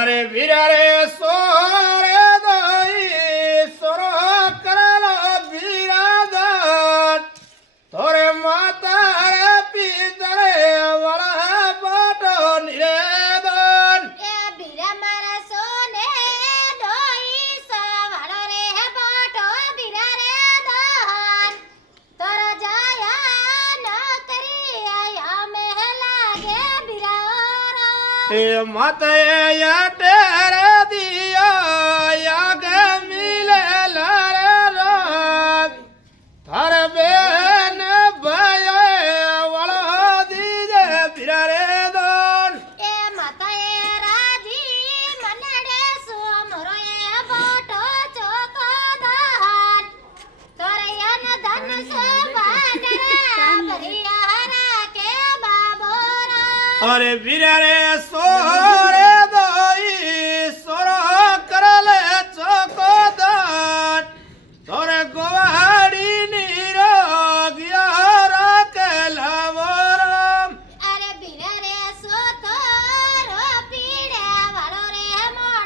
અરે વીરા રે સોરે દઈ સોરો કરેલો વીરાદન તોરે માતા રે પિતરે વળા પાટો નિરેદન એ બીરા મારા સોને ડોઈ સવાળો રે પાટો બીરા રે દન તર જાયા ન કરી આયા મે લાગે બીરા એ માતે યાટે રે દિયા યાગે મિલે લારે રાગ થાર બેન ભય વળો દીજે વીરા રે દન એ માતાએ રાજી મનડે સોમરો એ પાટો ચોકો દન તરયન ધન સોબાડરા ભરિયા કે બાબોરા અરે વીરા રે સોરે